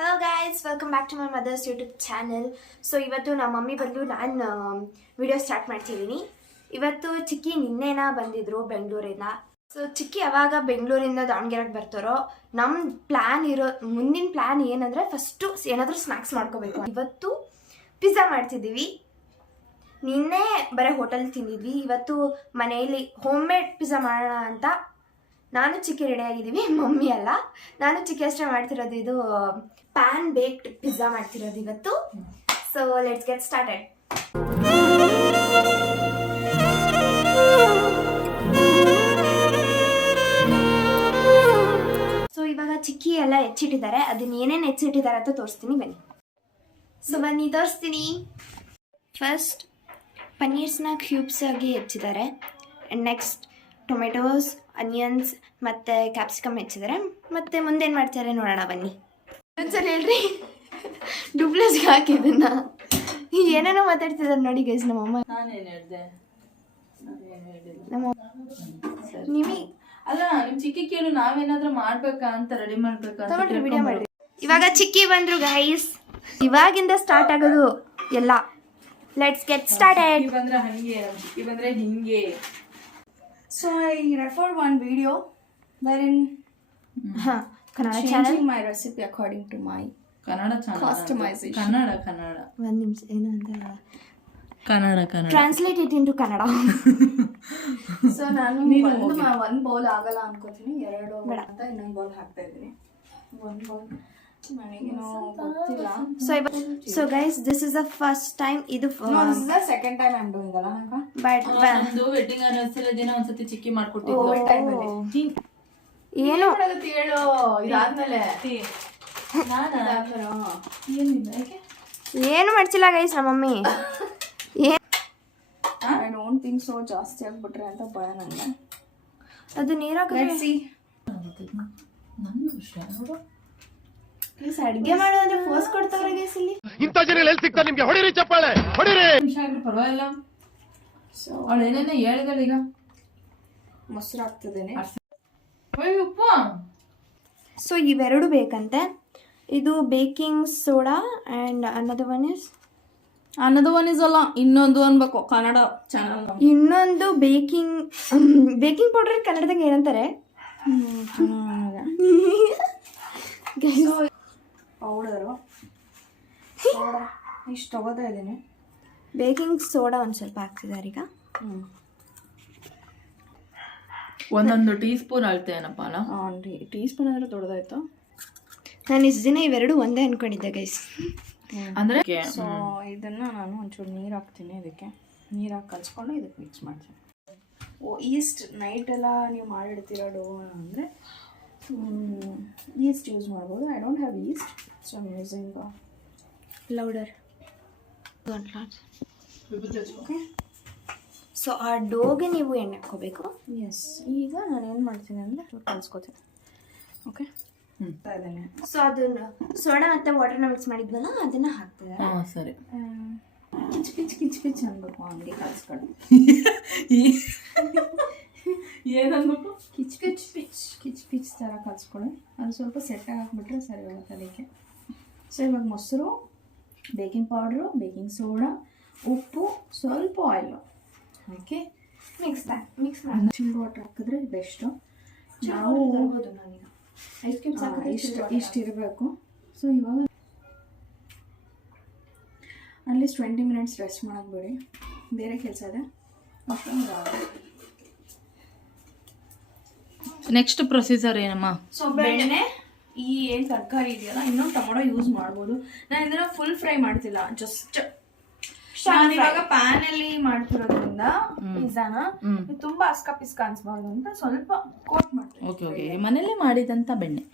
Hello guys, welcome back to my mother's YouTube channel. So ಇವತ್ತು ನಮ್ಮ mummy ಬಂದು ನಾನು ವಿಡಿಯೋ ಸ್ಟಾರ್ಟ್ ಮಾಡ್ತಿದ್ದೀನಿ. ಇವತ್ತು ಚಿಕ್ಕಿ ನಿನ್ನೆನ ಬಂದಿದ್ರು ಬೆಂಗಳೂರಿಂದ. ಸೊ ಚಿಕ್ಕಿ ಯಾವಾಗ ಬೆಂಗಳೂರಿಂದ ದಾವಣಗೆರೆಗೆ ಬರ್ತಾರೋ ಮುಂದಿನ ಪ್ಲ್ಯಾನ್ ಏನಂದರೆ ಫಸ್ಟು ಏನಾದರೂ ಸ್ನ್ಯಾಕ್ಸ್ ಮಾಡ್ಕೋಬೇಕು. ಇವತ್ತು ಪಿಜ್ಜಾ ಮಾಡ್ತಿದ್ದೀವಿ. ನಿನ್ನೆ ಬರೀ ಹೋಟೆಲ್ ತಿಂದಿದ್ವಿ. ಇವತ್ತು ಮನೆಯಲ್ಲಿ ಹೋಮ್ ಮೇಡ್ ಪಿಜ್ಜಾ ಮಾಡೋಣ ಅಂತ ನಾನು ಚಿಕ್ಕಿ ರೆಡಿ ಆಗಿದ್ದೀವಿ. ಮಮ್ಮಿ ಅಲ್ಲ, ನಾನು ಚಿಕ್ಕಿ ಅಷ್ಟೇ ಮಾಡ್ತಿರೋದು. ಇದು ಪ್ಯಾನ್ ಬೇಕ್ಡ್ ಪಿಜ್ಜಾ ಮಾಡ್ತಿರೋದು ಇವತ್ತು. So let's get started. So ಇವಾಗ ಚಿಕ್ಕಿ ಎಲ್ಲ ಹೆಚ್ಚಿಟ್ಟಿದ್ದಾರೆ. ಅದನ್ನ ಏನೇನು ಹೆಚ್ಚಿಟ್ಟಿದ್ದಾರೆ ಅಂತ ತೋರಿಸ್ತೀನಿ, ಬನ್ನಿ. ಸೊ ಬನ್ನಿ ತೋರಿಸ್ತೀನಿ. ಫಸ್ಟ್ ಪನ್ನೀರ್ಸ್ನ ಕ್ಯೂಬ್ಸ್ ಆಗಿ ಹೆಚ್ಚಿದ್ದಾರೆ. ಆ್ಯಂಡ್ ನೆಕ್ಸ್ಟ್ ಟೊಮೆಟೋಸ್, ಅನಿಯನ್ಸ್ ಮತ್ತು ಕ್ಯಾಪ್ಸಿಕಮ್ ಹೆಚ್ಚಿದ್ದಾರೆ. ಮತ್ತು ಮುಂದೇನು ಮಾಡ್ತಾರೆ ನೋಡೋಣ, ಬನ್ನಿ. ಒಂದ್ಸಲ ಹೇಳ್ರಿ, ಡೂಪ್ಲೇಸ್ಗೆ ಹಾಕಿದ್ದನ್ನ ಏನೇನೋ ಮಾತಾಡ್ತಿದ್ದಾರೆ ನೋಡಿ ಗೈಸ್. ನಮ್ಮಮ್ಮ ನಿಮಗೆ ಅಲ್ಲ, ನಿಮ್ ಚಿಕ್ಕಿ ಕೇಳು, ನಾವೇನಾದ್ರೂ ಮಾಡ್ಬೇಕಾ ಅಂತ ರೆಡಿ ಮಾಡ್ಬೇಕಾ ವಿಡಿಯೋ ಮಾಡಿ. ಇವಾಗ ಚಿಕ್ಕಿ ಬಂದ್ರು ಗೈಸ್. ಇವಾಗಿಂದ ಸ್ಟಾರ್ಟ್ ಆಗೋದು ಎಲ್ಲ. Let's get started. ಬಂದ್ರೆ ಹಂಗೆ, ಚಿಕ್ಕಿ ಬಂದ್ರೆ ಹಿಂಗೆ. So I referred one video wherein changing my recipe according to my Kannada customization. Kannada ಒಂದು ನಿಮಿಷ ಏನು ಅಂತ Kannada translate it into Kannada. So ನಾನು ಒಂದು ಬೌಲ್ ಆಗಲ್ಲ ಅನ್ಕೋತೀನಿ, ಎರಡು ಅಂತ ಇನ್ನೊಂದು ಬೌಲ್ ಹಾಕ್ತಾ ಇದ್ದೀನಿ. ಒಂದು ಬೌಲ್ ನನಗೇನೋ ಗೊತ್ತಿಲ್ಲ. So guys, this is the first time. ಇದು this is the second time I'm doing ಅಲ್ಲ ನಂಗ. ಬಟ್ ನಮ್ದು ವೆಡ್ಡಿಂಗ್ ಆನಿವರ್ಸರಿ ದಿನ ಒಂದ್ಸತಿ ಚಿಕ್ಕಿ ಮಾಡ್ಕೊಟ್ಟಿದ್ಲು. ಏನು ಹೇಳು, ಇದಾದ್ಮೇಲೆ ಏನು ಮಾಡ್ಸಿಲ್ಲ ಗೈಸ್ ನಮ್ಮ mummy. I don't think so ಜಾಸ್ತಿ ಆಗ್ಬಿಟ್ರೆ ಅಂತ ಭಯ ನನಗೆ. ಅದು ನೀರಾಗ ಅಡ್ಗೆ ಮಾಡೋದ್ರೆ ಫೋರ್ಸ್ ಕೊಡ್ತಾವ್ರೆ ಗೈಸ್ ಇಲ್ಲಿ. ಇಂತ ಜನ ಎಲ್ಲಿ ಸಿಗ್ತಾರೆ ನಿಮ್ಗೆ? ಹೊಡಿರಿ ಚಪ್ಪಾಳೆ, ಹೊಡಿರಿ. ಪರವಾಗಿಲ್ಲ. ಸೊ ಅವಳು ಏನೇನ ಹೇಳಿದಳು. ಈಗ ಮೊಸರು ಹಾಕ್ತಿದ್ದೇನೆ. ಉಪ್ಪು. ಸೊ ಇವೆರಡು ಬೇಕಂತೆ. ಇದು baking soda and another one is ಅಲ್ಲ, ಇನ್ನೊಂದು ಅನ್ಬೇಕು ಕನ್ನಡ ಚಾನಲ್. ಇನ್ನೊಂದು ಬೇಕಿಂಗ್ ಪೌಡರ್ ಕನ್ನಡದಾಗ ಏನಂತಾರೆ? ಪೌಡರು ಇಷ್ಟು ತಗೋತಾ ಇದ್ದೀನಿ. ಬೇಕಿಂಗ್ ಸೋಡಾ ಒಂದು ಸ್ವಲ್ಪ ಹಾಕ್ತಿದ್ದಾರೆ ಈಗ. ಒಂದೊಂದು ಟೀ ಸ್ಪೂನ್ ಅಳ್ತೇನಪ್ಪ ಅಲ್ಲ? ಟೀ ಸ್ಪೂನ್ ಅಂದ್ರೆ ದೊಡ್ಡದಾಯ್ತು. ನಾನು ಇಷ್ಟು ದಿನ ಇವೆರಡು ಒಂದೇ ಅನ್ಕೊಂಡಿದ್ದೆ ಗೈಸ್. ಅಂದ್ರೆ ಸೊ ಇದನ್ನು ನಾನು ಒಂಚೂರು ನೀರು ಹಾಕ್ತೀನಿ. ಇದಕ್ಕೆ ನೀರು ಹಾಕಿ ಕಲಿಸ್ಕೊಂಡು ಇದಕ್ಕೆ ಮಿಕ್ಸ್ ಮಾಡ್ತೀನಿ. ಈಸ್ಟ್ ನೈಟ್ ಎಲ್ಲ ನೀವು ಮಾಡಿಡ್ತಿರೋದು ಅಂದರೆ ಈಸ್ಟ್ ಯೂಸ್ ಮಾಡ್ಬೋದು. I don't have East, so I'm using louder. Okay, so ಆ ಡೋಗೆ ನೀವು ಎಣ್ಣೆ ಹಾಕ್ಕೋಬೇಕು. ಎಸ್. ಈಗ ನಾನು ಏನು ಮಾಡ್ತೀನಿ ಅಂದರೆ ಕಲಿಸ್ಕೋತೀನಿ. ಓಕೆ, ಇದ್ದೇನೆ. ಸೊ ಅದನ್ನು ಸೋಡಾ ಮತ್ತು ವಾಟರ್ನ ಮಿಕ್ಸ್ ಮಾಡಿದ್ವಲ್ಲ ಅದನ್ನು ಹಾಕ್ತಿದ್ದಾರೆ. ಸರಿ. ಕಿಚ್ ಪಿಚ್ ಅನ್ಬೇಕು, ಹಂಗೆ ಕಲಿಸ್ಕೊಂಡು. ಏನನ್ಬೇಕು? ಕಿಚ್ ಪಿಚ್ ಥರ ಕಲಿಸ್ಕೊಳ್ಳಿ. ಅದು ಸ್ವಲ್ಪ ಸೆಟ್ಟಾಗಿ ಹಾಕ್ಬಿಟ್ರೆ ಸರಿ ಹೋಗುತ್ತೆ ಅದಕ್ಕೆ. ಸೊ ಇವಾಗ ಮೊಸರು, ಬೇಕಿಂಗ್ ಪೌಡ್ರು, ಬೇಕಿಂಗ್ ಸೋಡಾ, ಉಪ್ಪು, ಸ್ವಲ್ಪ ಆಯಿಲು ಹಾಕಿ ಮಿಕ್ಸ್ ಮಾಡಿ ಚಿಲ್ಡ್ ವಾಟರ್ ಹಾಕಿದ್ರೆ ಬೆಸ್ಟು. ನಾವು ನಾನೀಗ ಐಸ್ ಕ್ಯೂಬ್ಸ್ ಇಷ್ಟು ಇರಬೇಕು. ಸೊ ಇವಾಗ ಅಟ್ಲೀಸ್ಟ್ 20 minutes ರೆಸ್ಟ್ ಮಾಡೋಕ್ಕೆ ಬಿಡಿ. ಬೇರೆ ಕೆಲಸ ಇದೆ. ನೆಕ್ಸ್ಟ್ ಪ್ರೊಸೀಜರ್ ಏನಮ್ಮ? ಸೊ ಬೆಣ್ಣೆ, ಈ ಏನು ತರಕಾರಿ ಇದೆಯಲ್ಲ, ಇನ್ನೊಂದು ಟೊಮೊಟೊ ಯೂಸ್ ಮಾಡ್ಬೋದು. ನಾನು ಇದನ್ನ ಫುಲ್ ಫ್ರೈ ಮಾಡ್ತಿಲ್ಲ, ಜಸ್ಟ್ ನಾನು ಇವಾಗ ಪ್ಯಾನ್ ಅಲ್ಲಿ ಮಾಡ್ತಿರೋದ್ರಿಂದ ಪಿಜ್ಜಾನ ತುಂಬಾ ಅಸ್ಕ ಪಿಸ್ಕ ಅನ್ಸ್ಬಾರ್ದು ಅಂತ ಸ್ವಲ್ಪ ಕೋಟ್ ಮಾಡ್ತೀನಿ. ಓಕೆ ಓಕೆ, ಮನೇಲಿ ಮಾಡಿದಂತ ಬೆಣ್ಣೆ.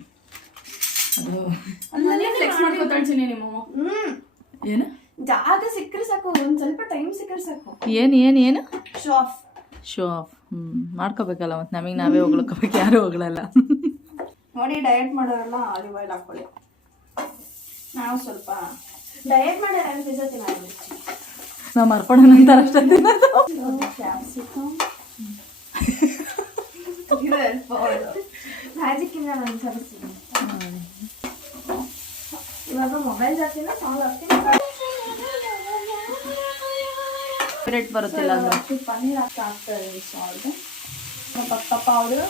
ಅದು ಅಲ್ಲೇ ಫ್ಲೆಕ್ಸ್ ಮಾಡ್ಕೊತಾಳ್ತೀನಿ ನಿಮ್ಮಮ್ಮ. ಏನು ಜಾಗ ಸಿಕ್ಕರೆ ಸಾಕು, ಒಂದು ಸ್ವಲ್ಪ ಟೈಮ್ ಸಿಕ್ಕರೆ ಸಾಕು. ಏನು ಶೋ ಆಫ್. ಮಾಡ್ಕೋಬೇಕಲ್ಲ, ಮತ್ತೆ ನಮಗೆ ನಾವೇ ಹೋಗ್ಲಕ್ಕೋಬೇಕು, ಯಾರು ಹೋಗ್ಲಲ್ಲ. ನೋಡಿ, ಡಯಟ್ ಮಾಡೋರೆಲ್ಲ ಆಲಿವ್ ಆಯಿಲ್ ಹಾಕೊಳ್ಳಿ. ನಾವು ಸ್ವಲ್ಪ ಡಯಟ್ ಮಾಡೋರು ಪಿಜ್ಜಾ ತಿನ್ನೋದು. ನಾವು ಮರ್ಕೊಂಡು ನಂತರ ಅಷ್ಟೇ ತಿನ್ನೋದು. ಕ್ಯಾಪ್ಸಿಕಮ್ ಮ್ಯಾಜಿಕ್ ಇಂದ ನಾನು ಸರಿಸ್ತೀನಿ. ಇವಾಗ ಮೊಬೈಲ್ ಜಾಸ್ತಿನ ಸಾಂಗ್ ಹಾಕ್ತೀನಿ. ರೇಟ್ ಬರುತ್ತಿಲ್ಲ ಅಂದ್ರೆ ಪನ್ನೀರ್ ಹಾಕ್ತಾ ಇದೀವಿ salt, pepper powder,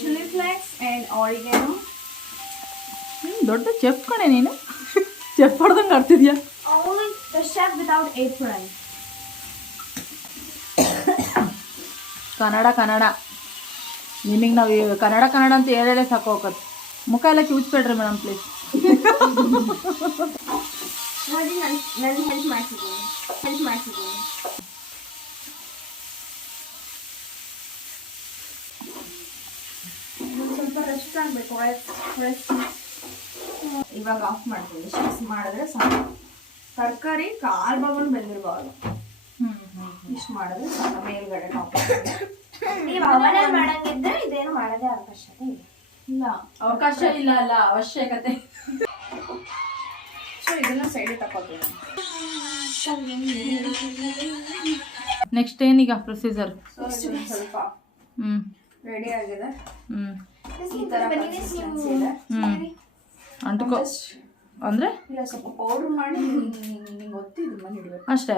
chilli flakes and oregano. ದೊಡ್ಡ ಚೆಫ್ ಕಣೆ ನೀನು, ಚೆಫ್ ಹೊಡ್ದಂಗೆ ಆಡ್ತಿದ್ಯಾ. Only the chef without apron. Kannada ನಿಮಗೆ ನಾವು ಕನ್ನಡ ಅಂತ ಹೇಳಲೇ ಸಾಕು ಹೋಗೋದು. ಮುಖ ಎಲ್ಲ ಕಿವುಚ್ಬೇಡ್ರಿ ಮೇಡಮ್ ಪ್ಲೀಸ್. ನೋಡಿ ನಾನು ಹೆಲ್ಪ್ ಮಾಡ್ತಿದ್ದೀನಿ. ಸ್ವಲ್ಪ ರೆಸ್ಟ್ ಆಗಬೇಕು. ಇವಾಗ ಆಫ್ ಮಾಡ್ತೀವಿ. ಶಿಫ್ಟ್ ಮಾಡಿದ್ರೆ ಸಾಕು. ತರಕಾರಿ ಕಾಲು ಭಾಗನ ಬೆಂದಿರಬಾರ್ದು. ಇಷ್ಟು ಮಾಡಿದ್ರೆ ಸಾಕು. ಮೇಲ್ಗಡೆ ಟಾಪ್ ನೀವು ಅವನೇ ಮಾಡಂಗಿದ್ರೆ ಇದೇನು ಮಾಡೋದೇ ಅವಶ್ಯಕತೆ ಇಲ್ಲ. ಅವಕಾಶ ಇಲ್ಲ ಅಲ್ಲ, ಅವಶ್ಯಕತೆ. ಸೊ ಇದನ್ನ ಸೈಡ್ ತಗೋತೀನಿ. ನೆಕ್ಸ್ಟ್ ಏನೀಗ ಪ್ರೊಸೀಜರ್? ಸ್ವಲ್ಪ ಹ್ಞೂ ರೆಡಿ ಆಗಿದೆ. ಹ್ಞೂ ಈ ಥರ ಕನ್ಸಿಸ್ಟೆನ್ಸಿ ಇದೆ. ಅಂಟ್ಕೋ ಅಂದರೆ ಇಲ್ಲ, ಸ್ವಲ್ಪ ಪೌಡರ್ ಮಾಡಿ ನಿಂಗೆ ಗೊತ್ತಿದ್ದು ಮನೆ ಇಡಬೇಕು ಅಷ್ಟೇ.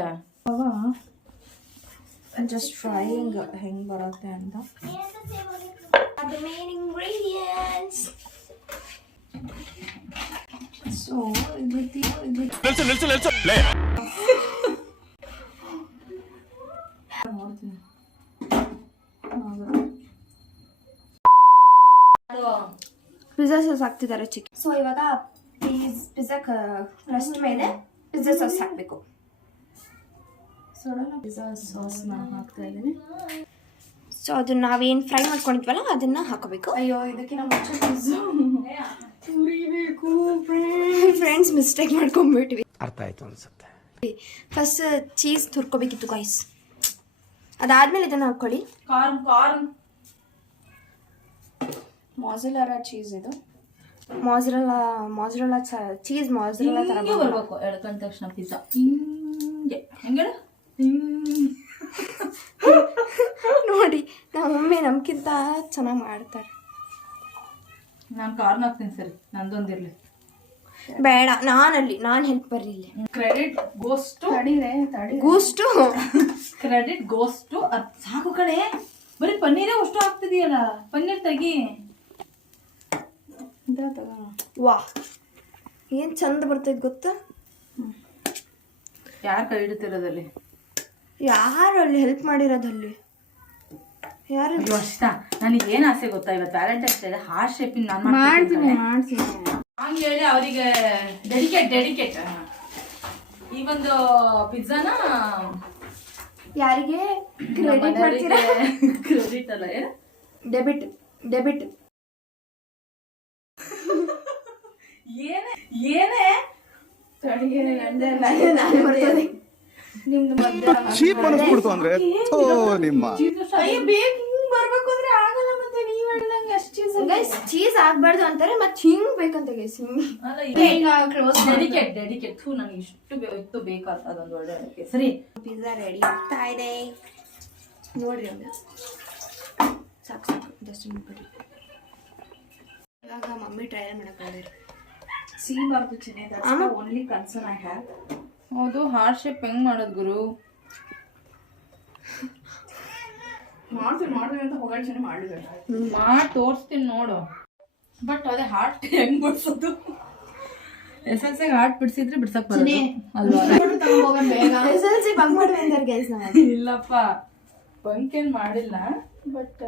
ಜಸ್ಟ್ ಫ್ರೈಯಿಂಗ್ ಹೆಂಗೆ ಬರುತ್ತೆ ಅಂತ. The main ingredients. ಸೊ ಇದು ನಿಲ್ಸು ಲೇ. ನೋಡ್ತೀನಿ. ಪಿಜ್ಜಾ ಸಾಸ್ ಹಾಕ್ತಿದ್ದಾರೆ ಚಿಕನ್. ಸೊ ಇವಾಗ ಪಿಜ್ಜಾ ಕ್ರಸ್ಟ್ ಮೇಲೆ ಪಿಜ್ಜಾ ಸಾಸ್ ಹಾಕಬೇಕು. ಸಡನ್ ಪಿಜ್ಜಾ ಸಾಸ್ನ ಹಾಕ್ತಾ ಇದ್ದೀನಿ. ಸೊ ಅದನ್ನ ನಾವೇನು ಫ್ರೈ ಮಾಡ್ಕೊಂಡಿದ್ವಲ್ಲ ಅದನ್ನ ಹಾಕೋಬೇಕು. ಅಯ್ಯೋ, ಇದಕ್ಕಿಂತ ಮುಂಚೆ ಪಿಜ್ಜಾ ತುರಿಬೇಕು ಫ್ರೆಂಡ್ಸ್, ಮಿಸ್ಟೇಕ್ ಮಾಡ್ಕೊಂಡ್ಬಿಟ್ವಿ. ಅರ್ಥ ಆಯ್ತು ಅನ್ಸುತ್ತೆ. ಫಸ್ಟ್ ಚೀಸ್ ತುರ್ಕೋಬೇಕಿತ್ತು ಗೈಸ್. ಅದಾದ್ಮೇಲೆ ಇದನ್ನ ಹಾಕೊಳ್ಳಿ. Corn mozzarella cheese. ಇದು ಮಾಜರೆಲ್ಲಾ ಚೀಸ್ ಮಾಜರೆಲ್ಲಾ ತರ ಬರ್ಬೇಕು. ಎಳ್ಕೊಂಡ ತಕ್ಷಣ ಪಿಜ್ಜಾ ಹಿಂಗೆ ಹೆಂಗೆ ನೋಡಿ, ನಮ್ಮ ಮಮ್ಮಿ ನಮ್ಗಿಂತ ಚೆನ್ನಾಗಿ ಮಾಡ್ತಾರೆ. ನಾನು ಕಾರ್ನ್ ಹಾಕ್ತೀನಿ. ಸರಿ, ನಂದೊಂದಿರಲಿ. ಬೇಡ, ನಾನು ಹೆಲ್ಪ್ ಬರ್ರಿ. ಇಲ್ಲಿ credit goes to goes to credit goes to. ಸಾಕು ಕಡೆ, ಬರೀ ಪನ್ನೀರೇ ಅಷ್ಟು ಆಗ್ತಿದೆಯಲ್ಲ. ಪನ್ನೀರ್ ತೆಗಿ. ವಾ, ಏನ್ ಚಂದ ಬರ್ತೈತೆ ಗೊತ್ತಾ? ಯಾರು ಕೈ ಹಿಡಿತಿರೋದಲ್ಲಿ? ಯಾರು ಅಲ್ಲಿ ಹೆಲ್ಪ್ ಮಾಡಿರೋದಲ್ಲಿ? ಯಾರು? ಅಷ್ಟ ನನಗೆ ಏನು ಆಸೆ ಗೊತ್ತಾ, ಇವತ್ತು ವ್ಯಾಲೆಂಟೈನ್ಸ್ ಡೇ ಇದೆ. ಹಾರ್ಟ್ ಶೇಪಿಂಗ್ ನಾನು ಮಾಡ್ತೀನಿ. ಹಂಗೆ ಹೇಳಿ ಅವರಿಗೆ ಡೆಡಿಕೇಟ್ ಈ ಒಂದು ಪಿಜ್ಜಾನ ಯಾರಿಗೆ ಕ್ರೆಡಿಟ್ ಮಾಡ್ತೀರಾ? ಕ್ರೆಡಿಟ್ ಅಲ್ಲ, ಏನು ಡೆಬಿಟ್. ಏನೇ ನಿಮ್ದು ಚೀಪ್ ಅನಿಸ್ಬಿಡ್ತು ಅಂದ್ರೆ ನಿಮ್ಮ ಬರ್ಬೇಕು ಅಂದ್ರೆ ಆಗಲ್ಲ. ಮತ್ತೆ ನೀವ್ ಹೇಳ್ದಂಗೆ ಎಷ್ಟು ಚೀಸ್ ಗೈಸ್, ಚೀಸ್ ಆಗ್ಬಾರ್ದು ಅಂತಾರೆ, ಮತ್ತೆ ಹಿಂಗ್ ಬೇಕಂತ ಗೈಸ್. ಡೆಡಿಕೇಟ್ ನನಗೆ ಇಷ್ಟು ಬೇಕಾದ ಅದೊಂದು ಒಳ್ಳೆ ಅಡುಗೆ. ಸರಿ, ಪಿಜ್ಜಾ ರೆಡಿ ಆಗ್ತಾ ಇದೆ ನೋಡ್ರಿ. ಒಂದು ಸಾಕು ಜಸ್ಟ್ ಮಾಡ್ಬಿಡಿ. ಇವಾಗ ಮಮ್ಮಿ ಟ್ರಯಲ್ ಮಾಡಕ್ ಹೋದ್ರೆ ಸಿಗಬಾರ್ದು ಚಿನ್ನೆ. Only concern I have. ಹೌದು, ಹಾರ್ಟ್ ಶೇಪ್ ಹೆಂಗ್ ಮಾಡೋದು ಗುರು? ಮಾಡ್ತೀವಿ ಅಂತ ಹೊಗಳ್ತೀನಿ ಮಾಡಬೇಕು. ಮಾಡಿ ತೋರಿಸ್ತೀನಿ ನೋಡು. ಬಟ್ ಅದೇ ಹಾರ್ಟ್ ಹೆಂಗ್ ಬಿಡ್ಸೋದು? SLC ಹಾರ್ಟ್ ಬಿಡ್ಸಿದ್ರೆ ಬಿಡ್ಸಕ್ ಬರೋದು ಅಲ್ವಾ? SLC ಬಂಕ್ ಮಾಡ್ವಿ ಅಂತಾರೆ ಗೈಸ್. ಇಲ್ಲಪ್ಪ, ಬಂಕ್ ಏನ್ ಮಾಡಿಲ್ಲ. ಬಟ್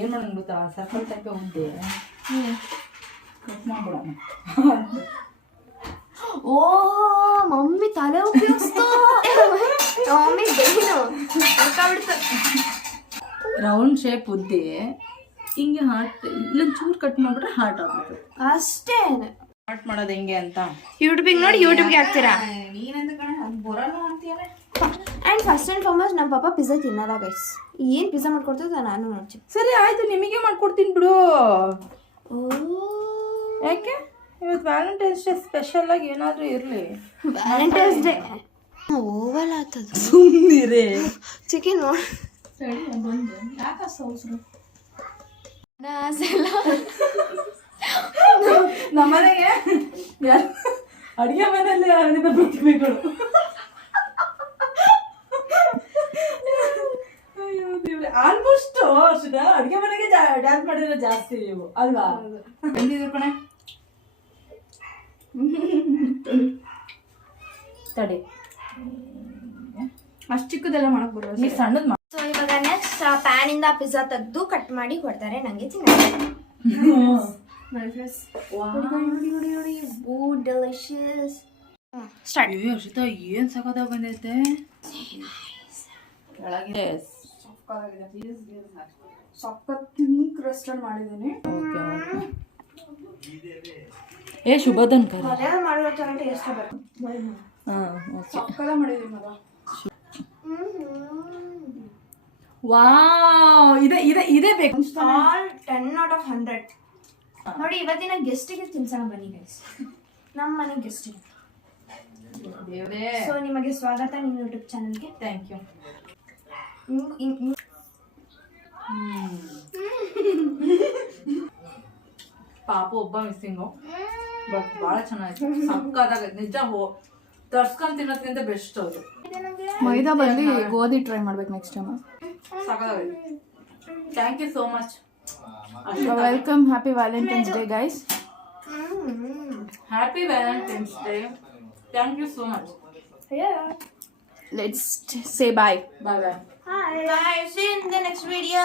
ಏನ್ ಮಾಡೋಣ ಗೊತ್ತಾ, ಸರ್ಕಲ್ ಟೈಪೇ ಉಂಟೆ ಕಟ್ ಮಾಡ್ಬಿಡೋಣ. ಓ, ಮಮ್ಮಿ ತಲೆ ಉಪಯೋಗಿಸ್ತು. ಮಮ್ಮಿ ಬೇನು ರೌಂಡ್ ಶೇಪ್ ಉದ್ದೆ ಹಿಂಗೆ ಹಾರ್ಟ್ ಇಲ್ಲೊಂದು ಚೂರು ಕಟ್ ಮಾಡ್ಬಿಟ್ರೆ ಹಾರ್ಟ್ ಆಗುತ್ತೆ ಅಷ್ಟೇ. ಹಾರ್ಟ್ ಮಾಡೋದು ಹೆಂಗೆ ಅಂತ ಯೂಟ್ಯೂಬಿಗೆ ನೋಡಿ ಯೂಟ್ಯೂಬ್ಗೆ ಹಾಕ್ತೀರಾ. ನೀನಂತ ಕಣ ಬರಲ್ಲ ಅಂತೀಯಲ್ಲ. ಆ್ಯಂಡ್ ಫಸ್ಟ್ ಆ್ಯಂಡ್ ಫಾರ್ಮೋಸ್ಟ್ ನಮ್ಮ ಪಾಪ ಪಿಜ್ಜಾ ತಿನ್ನಲ್ಲ ಗೈಸ್. ಏನು ಪಿಜ್ಜಾ ಮಾಡ್ಕೊಡ್ತದ ನಾನು ನೋಡ್ತೀನಿ. ಸರಿ ಆಯ್ತು, ನಿಮಗೆ ಮಾಡ್ಕೊಡ್ತೀನಿ ಬಿಡು. ಓ, ಯಾಕೆ ಇವತ್ತು ವ್ಯಾಲೆಂಟೈನ್ಸ್ ಡೇ ಸ್ಪೆಷಲ್ ಆಗಿ ಏನಾದರೂ ಇರಲಿ. ವ್ಯಾಲೆಂಟೈನ್ಸ್ ಡೇ ಓವಲ್ ಆಗ್ತದ. ಸುಮ್ಮನಿರೇ ಚಿಕನ್ ನೋಡಿ. ಸರಿ, ಬಂದು ಯಾಕೆ ಸೌಸ್ರು ನಾಸೆಲ್ಲ ಅಡಿಗೆ ಮನೆಯಲ್ಲಿ ಅರಳಿದ ಪ್ರತಿಮೆಗಳು. ಆಲ್ಮೋಸ್ಟ್ ಅಡಿಗೆ ಮನೆಗೆ ಡ್ಯಾನ್ಸ್ ಮಾಡಿರೋ ಜಾಸ್ತಿ ನೀವು ಅಲ್ವಾ? ಬಂದಿದ್ರು ಕಣೆ ತಡಿ, ಅಷ್ಟು ಚಿಕ್ಕದೆಲ್ಲ ಮಾಡಕ್ ಬರುವ ನೀ ಸಣ್ಣದ್ ಸೊ ಇವಾಗ ನೆಕ್ಸ್ಟ್ ಪ್ಯಾನ್ ಇಂದ ಪಿಜ್ಜಾ ತೆಗೆದು ಕಟ್ ಮಾಡಿ ಕೊಡ್ತಾರೆ ನಂಗೆ ತಿನ್ನಕ್ಕೆ. ನೋಡಿ ಡೆಲಿಷಿಯಸ್. ಸ್ಟಾರ್ಟ್. ಅರ್ಷಿತಾ ಏನ್ ಸಖತ್ತಾಗ ಬಂದೈತೆ. ಕೆಳಗೆ ಸಕ್ಕತ್ತಿನಿ ಕ್ರಸ್ಟಲ್ಲಿ ಮಾಡಿದ್ದೀನಿ. ಏ ಶುಭದನ್ ಕರೆ. ಮನೆಯಲ್ಲಿ ಮಾಡೋ ಥರ ಟೇಸ್ಟ್ ಬರುತ್ತೆ. ಸಕ್ಕಲ ಮಾಡಿದ್ದೀನಿ ಮಗ. ವಾವ್, ಇದೆ ಬೇಕು. All 10 out of 100. ನೋಡಿ ಇವತ್ತಿನ ಗೆಸ್ಟಿಗೆ ತಿನ್ಸೋಣ ಬನ್ನಿ ಗೈಸ್, ನಮ್ಮ ಮನೆ ಗೆಸ್ಟಿಗೆ. ಸೊ ನಿಮಗೆ ಸ್ವಾಗತ ನಿಮ್ಮ ಯೂಟ್ಯೂಬ್ ಚಾನಲ್ಗೆ. Thank you. ಪಾಪು ಒಬ್ಬ ಮಿಸ್ಸಿಂಗು, ಬಟ್ ಭಾಳ ಚೆನ್ನಾಗಿತ್ತು, ಸಕ್ಕತ್ತಾಗ ನಿಜ. ತರ್ಸ್ಕೊಂಡ್ ತಿನ್ನೋದ್ಕಿಂತ ಬೆಸ್ಟ್ ಅದು. ಮೈದಾ ಬದಲಿ ಗೋಧಿ ಟ್ರೈ ಮಾಡ್ಬೇಕು ನೆಕ್ಸ್ಟ್ ಟೈಮ್. ಸಕ್ಕತ್ತಾಗೈತೆ. Thank you so much. Welcome, happy Valentine's day guys. Happy Valentine's day. Thank you so much. Let's say bye. Bye bye. Hi, see you in the next video.